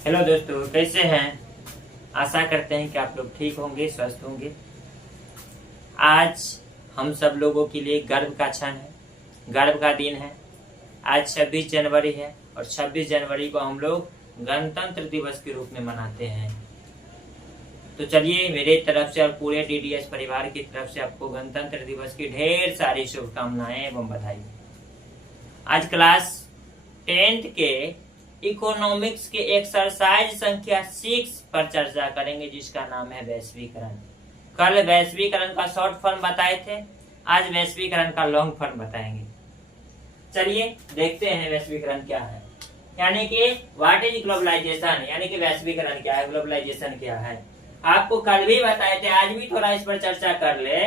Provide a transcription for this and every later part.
Hello दोस्तों, कैसे हैं। आशा करते हैं कि आप लोग ठीक होंगे, स्वस्थ होंगे। आज हम सब लोगों के लिए गर्व का क्षण है, गर्व का दिन है। आज 26 जनवरी है और 26 जनवरी को हम लोग गणतंत्र दिवस के रूप में मनाते हैं। तो चलिए, मेरे तरफ से और पूरे डीडीएस परिवार की तरफ से आपको गणतंत्र दिवस की ढेर सारी शुभकामनाएं एवं बधाई। आज क्लास 10th के इकोनॉमिक्स के एक्सरसाइज संख्या 6 पर चर्चा करेंगे, जिसका नाम है वैश्वीकरण। कल वैश्वीकरण का शॉर्ट फॉर्म बताए थे, आज वैश्वीकरण का लॉन्ग फॉर्म बताएंगे। चलिए देखते हैं वैश्वीकरण क्या है, यानी कि व्हाट इज ग्लोबलाइजेशन, यानी कि वैश्वीकरण क्या है, ग्लोबलाइजेशन क्या है। आपको कल भी बताए थे, आज भी थोड़ा इस पर चर्चा कर ले।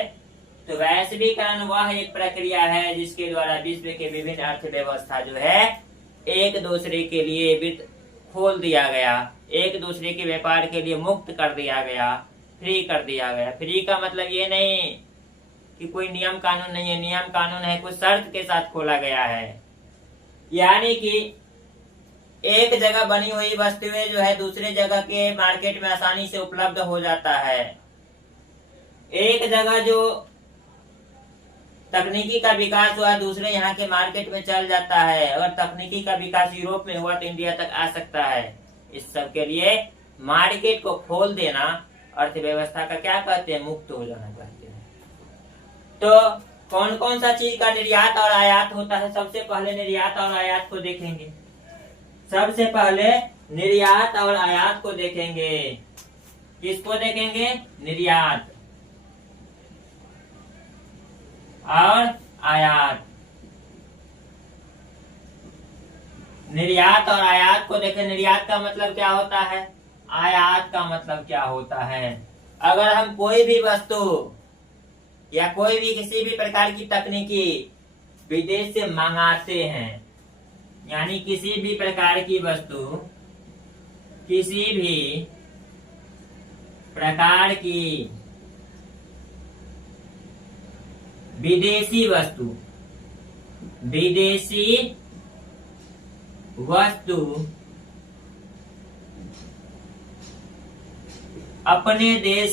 तो वैश्वीकरण वह एक प्रक्रिया है जिसके द्वारा विश्व के विभिन्न अर्थव्यवस्था जो है एक दूसरे के लिए वित्त खोल दिया गया, एक दूसरे के व्यापार के लिए मुक्त कर दिया गया, फ्री कर दिया गया। फ्री का मतलब ये नहीं कि कोई नियम कानून नहीं है, नियम कानून है, कुछ शर्त के साथ खोला गया है। यानी कि एक जगह बनी हुई वस्तुएं जो है दूसरे जगह के मार्केट में आसानी से उपलब्ध हो जाता है। एक जगह जो तकनीकी का विकास हुआ दूसरे यहाँ के मार्केट में चल जाता है। अगर तकनीकी का विकास यूरोप में हुआ तो इंडिया तक आ सकता है। इस सब के लिए मार्केट को खोल देना अर्थव्यवस्था का क्या कहते हैं, मुक्त हो जाना कहते हैं। तो कौन कौन सा चीज का निर्यात और आयात होता है, सबसे पहले निर्यात और आयात को देखेंगे। सबसे पहले निर्यात और आयात को देखेंगे। किसको देखेंगे, निर्यात और आयात। निर्यात और आयात को देखें। निर्यात का मतलब क्या होता है, आयात का मतलब क्या होता है। अगर हम कोई भी वस्तु या कोई भी किसी भी प्रकार की तकनीकी विदेश से मंगाते हैं, यानी किसी भी प्रकार की वस्तु, किसी भी प्रकार की विदेशी वस्तु, विदेशी वस्तु अपने देश,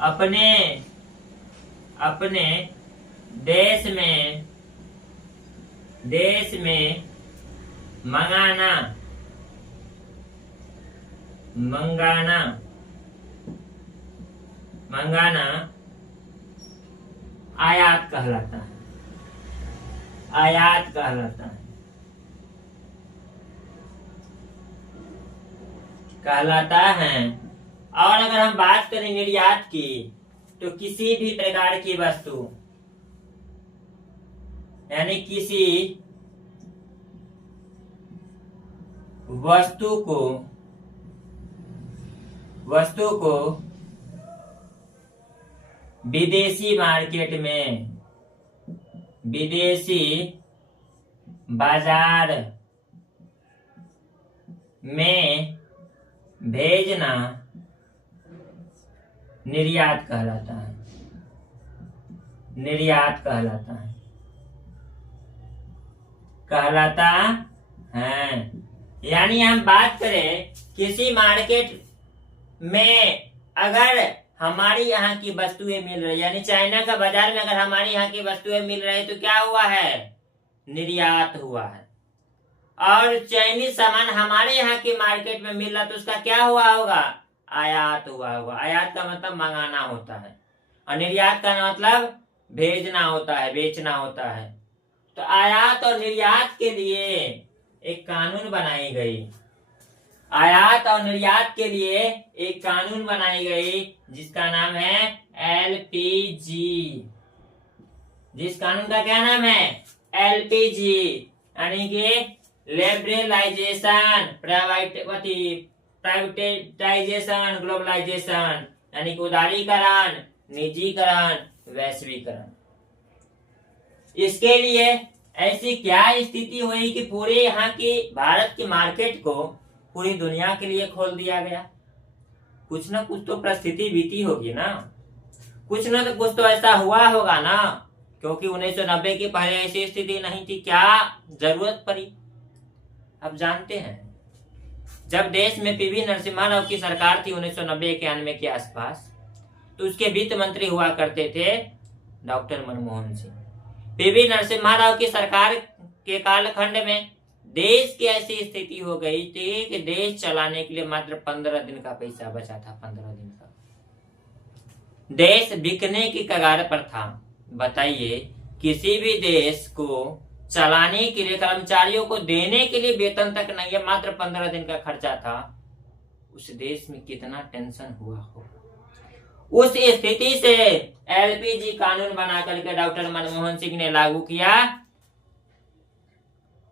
अपने देश में मंगाना आयात कहलाता है। आयात कहलाता है। और अगर हम बात करें निर्यात की, तो किसी भी प्रकार की वस्तु, यानी किसी वस्तु को विदेशी मार्केट में, विदेशी बाजार में भेजना निर्यात कहलाता है। निर्यात कहलाता है। यानी हम बात करें किसी मार्केट में अगर हमारी यहाँ की वस्तुएं मिल रही, यानी चाइना का बाजार में अगर हमारी यहाँ की वस्तुएं मिल रही, तो क्या हुआ है, निर्यात हुआ है। और चाइनीज सामान हमारे यहाँ की मार्केट में मिल रहा, तो उसका क्या हुआ होगा, आयात हुआ होगा। आयात का मतलब मंगाना होता है और निर्यात का मतलब भेजना होता है, बेचना होता है। तो आयात और निर्यात के लिए एक कानून बनाई गई। आयात और निर्यात के लिए एक कानून बनाई गई जिसका नाम है एलपीजी। जिस कानून का क्या नाम है, एलपीजी, यानी कि लिबरलाइजेशन, प्राइवेटाइजेशन, ग्लोबलाइजेशन, यानी कि उदारीकरण, निजीकरण, वैश्वीकरण। इसके लिए ऐसी क्या स्थिति हुई कि पूरे यहाँ की भारत की मार्केट को पूरी दुनिया के लिए खोल दिया गया। कुछ ना कुछ तो परिस्थिति बीती होगी ना, कुछ ना कुछ तो ऐसा हुआ होगा ना, क्योंकि 1990 के पहले ऐसी स्थिति नहीं थी। क्या जरूरत पड़ी, आप जानते हैं, जब देश में पीवी नरसिम्हा राव की सरकार थी 1990-91 के आसपास, तो उसके वित्त मंत्री हुआ करते थे डॉक्टर मनमोहन सिंह। पीवी नरसिम्हा राव की सरकार के कालखंड में देश की ऐसी स्थिति हो गई थी कि देश चलाने के लिए मात्र 15 दिन का पैसा बचा था। 15 दिन का देश बिकने की कगार पर था। बताइए, किसी भी देश को चलाने के लिए, कर्मचारियों को देने के लिए वेतन तक नहीं है, मात्र 15 दिन का खर्चा था। उस देश में कितना टेंशन हुआ हो। उस स्थिति से एलपीजी कानून बना करके डॉक्टर मनमोहन सिंह ने लागू किया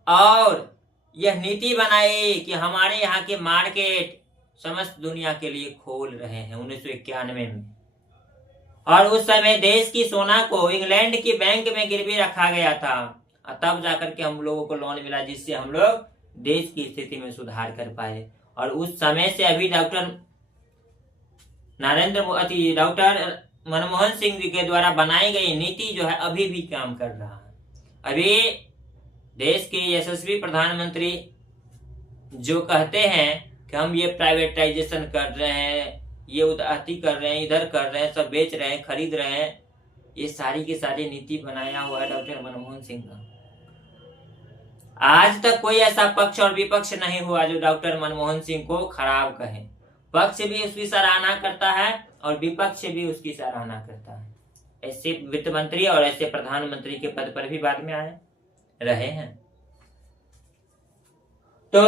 और यह नीति बनाई कि हमारे यहाँ के मार्केट समस्त दुनिया के लिए खोल रहे हैं 1991 में। और उस समय देश की सोना को इंग्लैंड की बैंक में गिरवी रखा गया था, तब जाकर के हम लोगों को लोन मिला, जिससे हम लोग देश की स्थिति में सुधार कर पाए। और उस समय से अभी डॉक्टर मनमोहन सिंह जी के द्वारा बनाई गई नीति जो है अभी भी काम कर रहा है। अभी देश के यशस्वी प्रधानमंत्री जो कहते हैं कि हम ये प्राइवेटाइजेशन कर रहे हैं, ये उदारती कर रहे हैं, इधर कर रहे हैं, सब बेच रहे हैं, खरीद रहे हैं, ये सारी की सारी नीति बनाया हुआ है डॉक्टर मनमोहन सिंह का। आज तक कोई ऐसा पक्ष और विपक्ष नहीं हुआ जो डॉक्टर मनमोहन सिंह को खराब कहे। पक्ष भी उसकी सराहना करता है और विपक्ष भी उसकी सराहना करता है। ऐसे वित्त मंत्री और ऐसे प्रधानमंत्री के पद पर भी बाद में आए रहे हैं। तो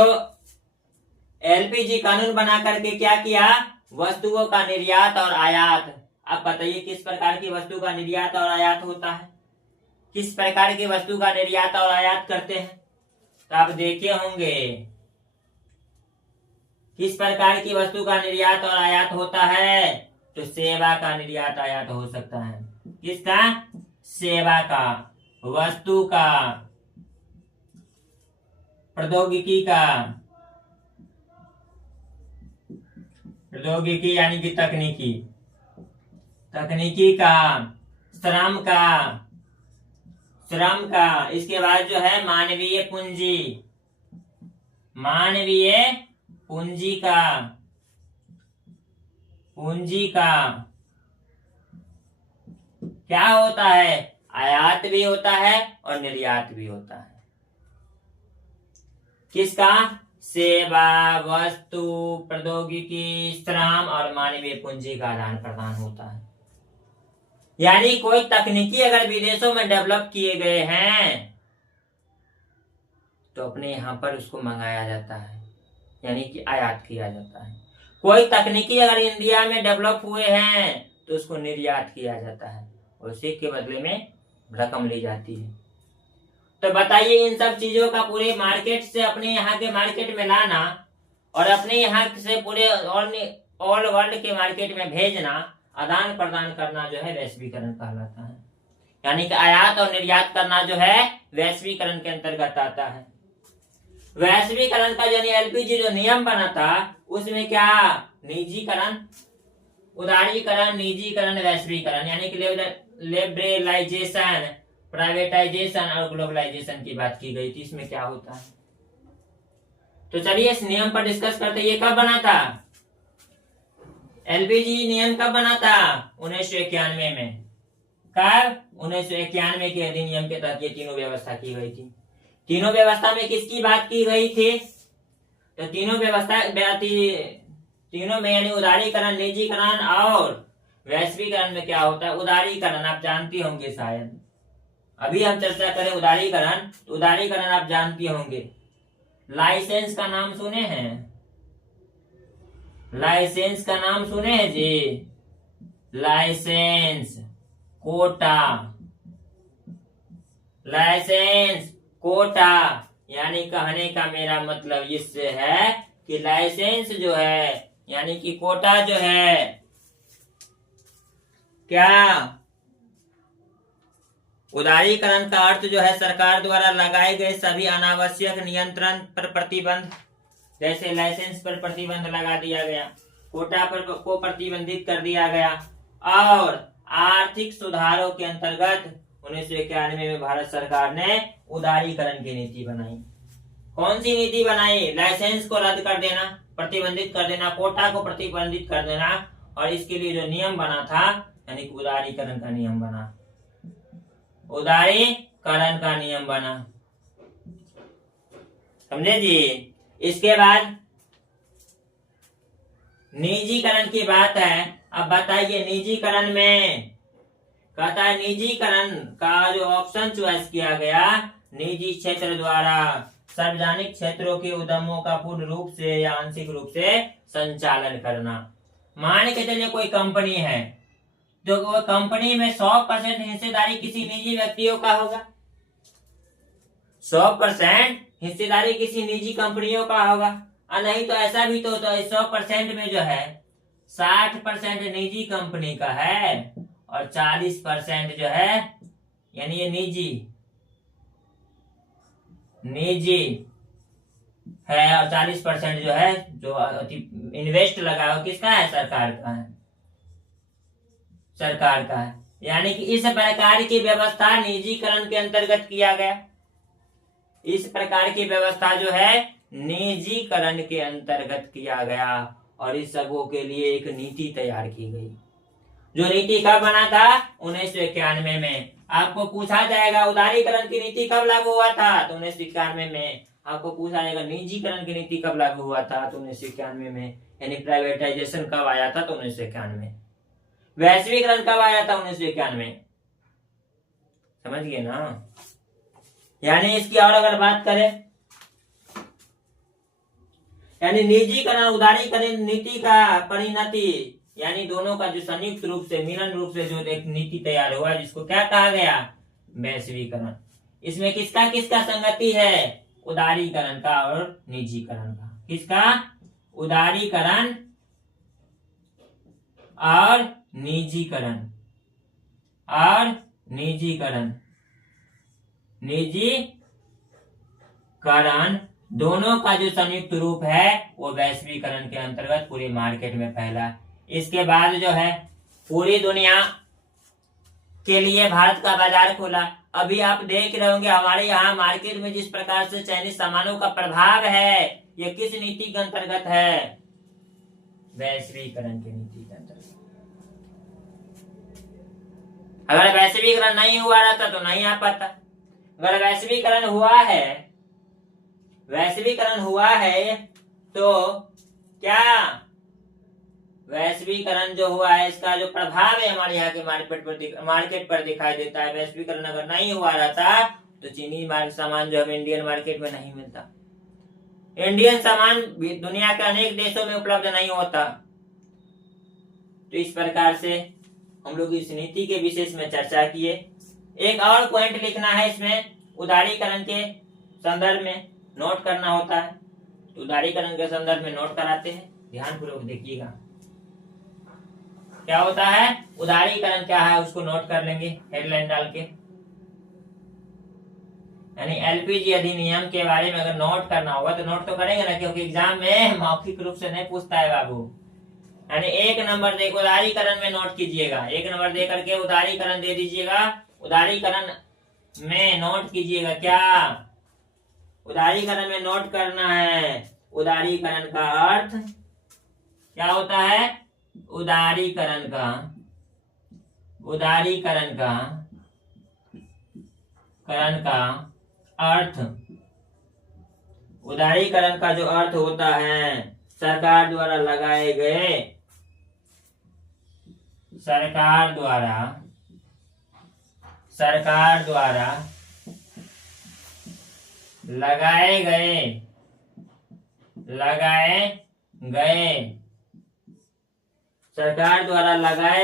एलपीजी कानून बना करके क्या किया? वस्तुओं का निर्यात और आयात। आप बताइए किस प्रकार की वस्तु का निर्यात और आयात होता है? किस प्रकार की वस्तु का निर्यात और आयात करते हैं? तो आप देखे होंगे किस प्रकार की वस्तु का निर्यात और आयात होता है। तो सेवा का निर्यात आयात हो सकता है। किसका? सेवा का, वस्तु का, प्रौद्योगिकी का, प्रौद्योगिकी यानी कि तकनीकी, तकनीकी का, श्रम का, श्रम का। इसके बाद जो है मानवीय पूंजी, मानवीय पूंजी का, पूंजी का क्या होता है? आयात भी होता है और निर्यात भी होता है। किसका? सेवा, वस्तु, प्रौद्योगिकी, श्रम और मानवीय पूंजी का आदान प्रदान होता है। यानी कोई तकनीकी अगर विदेशों में डेवलप किए गए हैं तो अपने यहाँ पर उसको मंगाया जाता है, यानी कि आयात किया जाता है। कोई तकनीकी अगर इंडिया में डेवलप हुए हैं तो उसको निर्यात किया जाता है, उसी के बदले में रकम ली जाती है। तो बताइए, इन सब चीजों का पूरे मार्केट से अपने यहाँ के मार्केट में लाना और अपने यहाँ से पूरे ऑल वर्ल्ड के मार्केट में भेजना, आदान प्रदान करना जो है वैश्वीकरण कहलाता है। यानी कि आयात और निर्यात करना जो है वैश्वीकरण के अंतर्गत आता है। वैश्वीकरण का यानी एलपीजी जो नियम बना था उसमें क्या? निजीकरण, उदारीकरण, निजीकरण, वैश्वीकरण, यानी कि लिबरलाइजेशन, प्राइवेटाइजेशन और ग्लोबलाइजेशन की बात की गई थी। इसमें क्या होता है? तो चलिए इस नियम पर डिस्कस करते। ये कब बना था? एलपीजी नियम कब बना था? 1991 में। कब? 1991 के अधिनियम के तहत ये तीनों व्यवस्था की गई थी। तीनों व्यवस्था में किसकी बात की गई थी? तो तीनों में यानी उदारीकरण, निजीकरण और वैश्वीकरण में क्या होता है? उदारीकरण आप जानती होंगे शायद। अभी हम चर्चा करें उदारीकरण, तो उदारीकरण आप जानती होंगे। लाइसेंस का नाम सुने हैं? लाइसेंस का नाम सुने हैं जी? Licence, quota, licence, quota. यानी कहने का मेरा मतलब इससे है कि लाइसेंस जो है यानी कि कोटा जो है क्या? उदारीकरण का अर्थ जो है सरकार द्वारा लगाए गए सभी अनावश्यक नियंत्रण पर प्रतिबंध। जैसे लाइसेंस पर प्रतिबंध लगा दिया गया, कोटा पर को प्रतिबंधित कर दिया गया और आर्थिक सुधारों के अंतर्गत 1991 में भारत सरकार ने उदारीकरण की नीति बनाई। कौन सी नीति बनाई? लाइसेंस को रद्द कर देना, प्रतिबंधित कर देना, कोटा को प्रतिबंधित कर देना, और इसके लिए जो नियम बना था यानी कि उदारीकरण का नियम बना, उदारीकरण का नियम बना। समझे जी? इसके बाद निजीकरण की बात है। अब बताइए निजीकरण में कहता है, निजीकरण का जो ऑप्शन चॉइस किया गया, निजी क्षेत्र द्वारा सार्वजनिक क्षेत्रों के उद्यमों का पूर्ण रूप से या आंशिक रूप से संचालन करना। मान के चलिए कोई कंपनी है, जो वो कंपनी में 100% हिस्सेदारी किसी निजी व्यक्तियों का होगा, 100% हिस्सेदारी किसी निजी कंपनियों का होगा, और नहीं तो ऐसा भी तो 100% में जो है 60% निजी कंपनी का है और 40% जो है यानी ये निजी है, और 40% जो है जो इन्वेस्ट लगा हो किसका है? सरकार का है, सरकार का है। यानी कि इस प्रकार की व्यवस्था निजीकरण के अंतर्गत किया गया। इस प्रकार की व्यवस्था जो है निजीकरण के अंतर्गत किया गया, और इस सबों के लिए एक नीति तैयार की गई। जो नीति कब बना था? 1991 में। आपको पूछा जाएगा उदारीकरण की नीति कब लागू हुआ था? तो 1991 में। आपको पूछा जाएगा निजीकरण की नीति कब लागू हुआ था? तो 1991 में। यानी प्राइवेटाइजेशन कब आया था? तो 1991। वैश्वीकरण कब आया था? 1991। समझ गए ना? यानी इसकी और अगर बात करें, यानी निजीकरण उदारीकरण नीति का परिणति, यानी दोनों का जो संयुक्त रूप से मिलन रूप से जो एक नीति तैयार हुआ, जिसको क्या कहा गया? वैश्वीकरण। इसमें किसका किसका संगति है? उदारीकरण का और निजीकरण का। किसका? उदारीकरण और निजीकरण, और निजीकरण, निजीकरण दोनों का जो संयुक्त रूप है वो वैश्वीकरण के अंतर्गत पूरे मार्केट में फैला। इसके बाद जो है पूरी दुनिया के लिए भारत का बाजार खोला। अभी आप देख रहे होंगे हमारे यहाँ मार्केट में जिस प्रकार से चाइनीज सामानों का प्रभाव है, ये किस नीति के अंतर्गत है? वैश्वीकरण की नीति के अंतर्गत। अगर वैश्वीकरण नहीं हुआ रहता तो नहीं आ पाता। अगर वैश्वीकरण हुआ है तो क्या वैश्वीकरण जो हुआ है इसका जो प्रभाव है हमारे यहाँ के मार्केट पर दिखाई देता है। वैश्वीकरण अगर नहीं हुआ रहता तो चीनी सामान जो हमें इंडियन मार्केट में नहीं मिलता, इंडियन सामान दुनिया के अनेक देशों में उपलब्ध नहीं होता। तो इस प्रकार से हम लोग इस नीति के विशेष में चर्चा किए। एक और पॉइंट लिखना है इसमें, उदारीकरण के संदर्भ में नोट करना होता है। तो उदारीकरण के संदर्भ में नोट कराते हैं, ध्यानपूर्वक देखिएगा। क्या होता है? उदारीकरण क्या है उसको नोट कर लेंगे हेडलाइन डाल के। यानी एलपीजी अधिनियम के बारे में अगर नोट करना होगा तो नोट तो करेंगे ना, क्योंकि एग्जाम में मौखिक रूप से नहीं पूछता है बाबू। यानी 1 नंबर दे उदारीकरण में नोट कीजिएगा, 1 नंबर दे करके उदारीकरण दे दीजिएगा। उदारीकरण में नोट कीजिएगा क्या? उदारीकरण में नोट करना है। उदारीकरण का अर्थ क्या होता है? उदारीकरण का अर्थ, उदारीकरण का जो अर्थ होता है सरकार द्वारा लगाए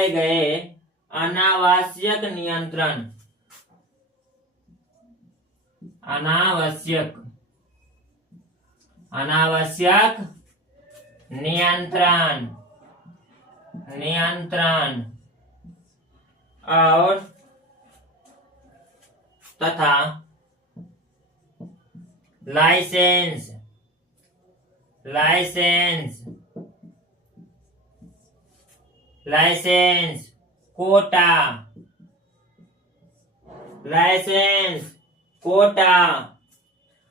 गए अनावश्यक नियंत्रण और तथा लाइसेंस कोटा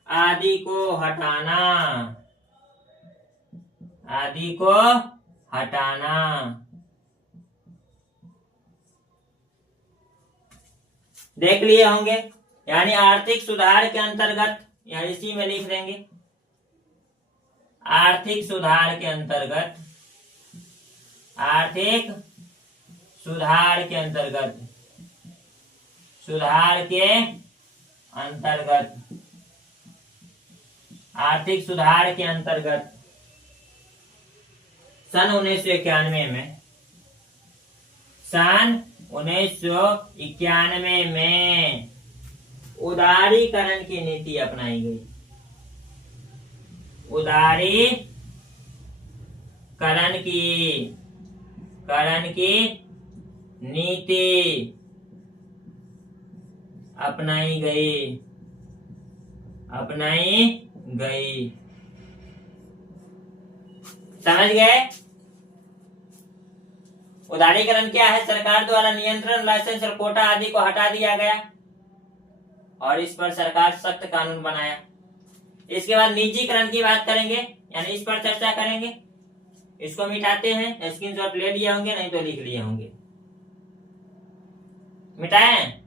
आदि को हटाना, आदि को हटाना। देख लिए होंगे, यानी आर्थिक सुधार के अंतर्गत, यानी इसी में लिख देंगे आर्थिक सुधार के अंतर्गत, आर्थिक सुधार के अंतर्गत, सुधार के अंतर्गत, आर्थिक सुधार के अंतर्गत सन 1991 में, सन 1991 में उदारीकरण की नीति अपनाई गई, उदारीकरण की नीति अपनाई गई, समझ गए? उदारीकरण क्या है? सरकार द्वारा नियंत्रण, लाइसेंस और कोटा आदि को हटा दिया गया और इस पर सरकार सख्त कानून बनाया। इसके बाद निजीकरण की बात करेंगे, यानी इस पर चर्चा करेंगे। इसको मिटाते हैं, स्क्रीनशॉट ले लिए होंगे, नहीं तो लिख लिए होंगे। मिटाएं।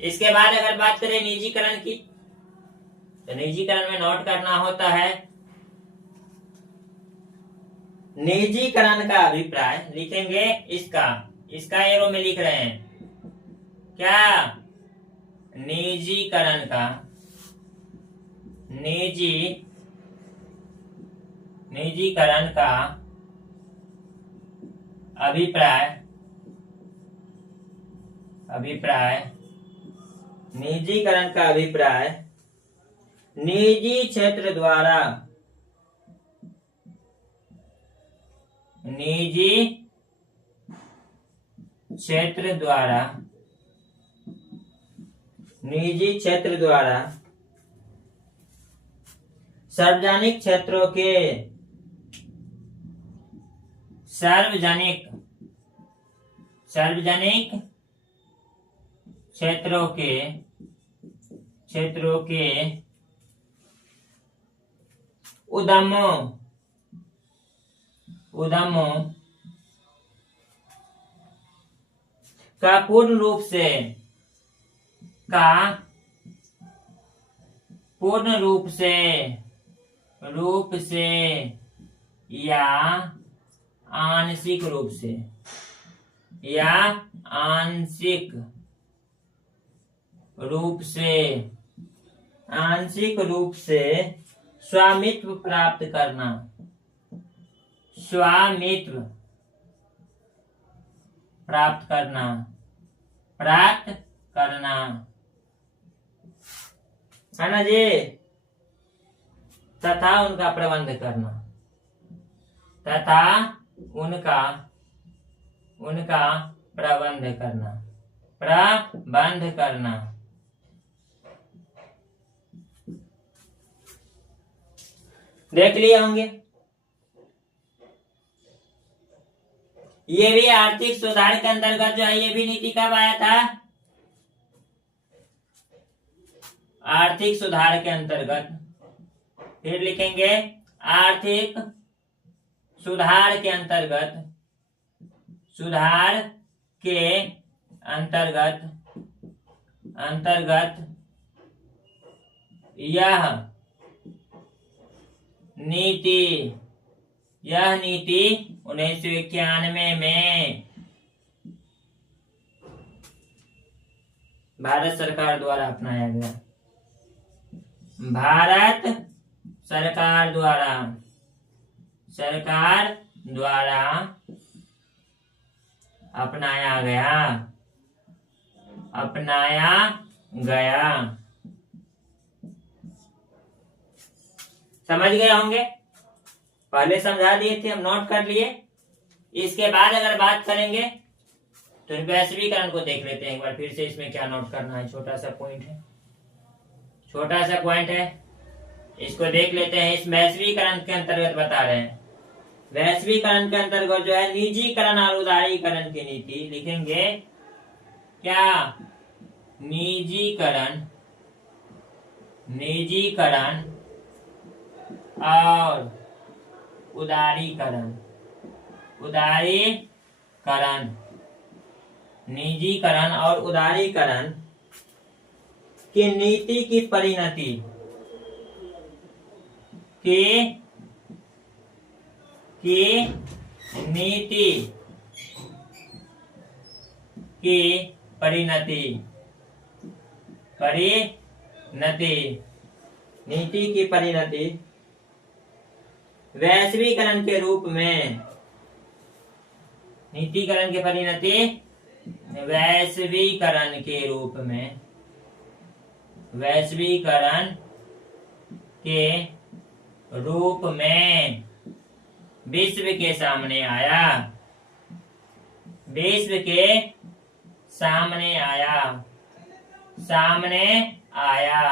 इसके बाद अगर बात करें निजीकरण की, तो निजीकरण में नोट करना होता है, निजीकरण का अभिप्राय लिखेंगे, इसका एरो में लिख रहे हैं क्या? निजीकरण का, निजीकरण का अभिप्राय, निजीकरण का अभिप्राय निजी क्षेत्र द्वारा, निजी क्षेत्र द्वारा, निजी क्षेत्र द्वारा सार्वजनिक क्षेत्रों के, सार्वजनिक क्षेत्रों के उद्यमों का पूर्ण रूप से या आंशिक रूप से स्वामित्व प्राप्त करना, है ना जी? तथा उनका प्रबंध करना, प्रबंध करना। देख लिए होंगे। ये भी आर्थिक सुधार के अंतर्गत जो है, ये भी नीति कब आया था? आर्थिक सुधार के अंतर्गत। फिर लिखेंगे आर्थिक सुधार के अंतर्गत, यह नीति 1991 में भारत सरकार द्वारा अपनाया गया, भारत सरकार द्वारा अपनाया गया। समझ गए होंगे? पहले समझा दिए थे, हम नोट कर लिए। इसके बाद अगर बात करेंगे तो वैश्वीकरण को देख लेते हैं एक बार फिर से। इसमें क्या नोट करना है? छोटा सा पॉइंट है, इसको देख लेते हैं। इस वैश्वीकरण के अंतर्गत बता रहे हैं, वैश्वीकरण के अंतर्गत जो है निजीकरण और उदारीकरण की नीति। लिखेंगे क्या? निजीकरण निजीकरण और उदारीकरण। उदारीकरण, निजीकरण और उदारीकरण की नीति की परिणति नीति की परिणति वैश्वीकरण के रूप में, नीतिकरण की परिणति वैश्वीकरण के रूप में, वैश्वीकरण के रूप में विश्व के सामने आया, विश्व के सामने आया।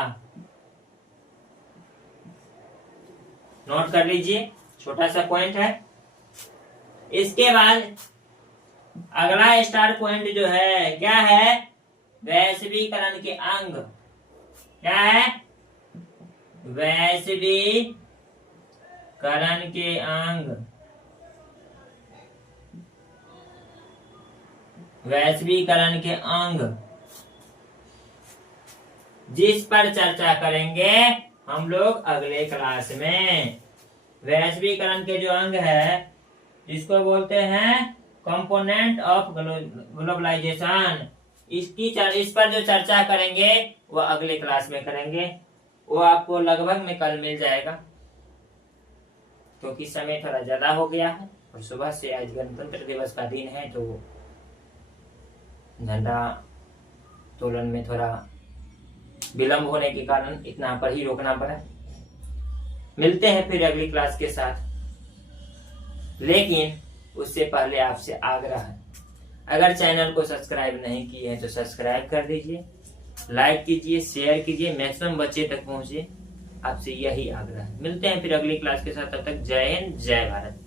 नोट कर लीजिए, छोटा सा पॉइंट है। इसके बाद अगला स्टार पॉइंट जो है क्या है? वैश्वीकरण के अंग। क्या है? वैश्वीकरण के अंग। वैश्वीकरण के अंग जिस पर चर्चा करेंगे हम लोग अगले क्लास में। वैश्वीकरण के जो अंग है जिसको बोलते हैं कंपोनेंट ऑफ ग्लोबलाइजेशन, इस पर जो चर्चा करेंगे वो अगले क्लास में करेंगे। वो आपको लगभग में कल मिल जाएगा, क्योंकि समय थोड़ा ज्यादा हो गया है और सुबह से आज गणतंत्र दिवस का दिन है, तो झंडा तोलन में थोड़ा विलंब होने के कारण इतना पर ही रोकना पड़ा। मिलते हैं फिर अगली क्लास के साथ, लेकिन उससे पहले आपसे आग्रह है, अगर चैनल को सब्सक्राइब नहीं किए हैं तो सब्सक्राइब कर दीजिए, लाइक कीजिए, शेयर कीजिए, मैक्सिमम बच्चे तक पहुंचे। आपसे यही आग्रह है। मिलते हैं फिर अगली क्लास के साथ, तब तक जय हिंद, जय भारत।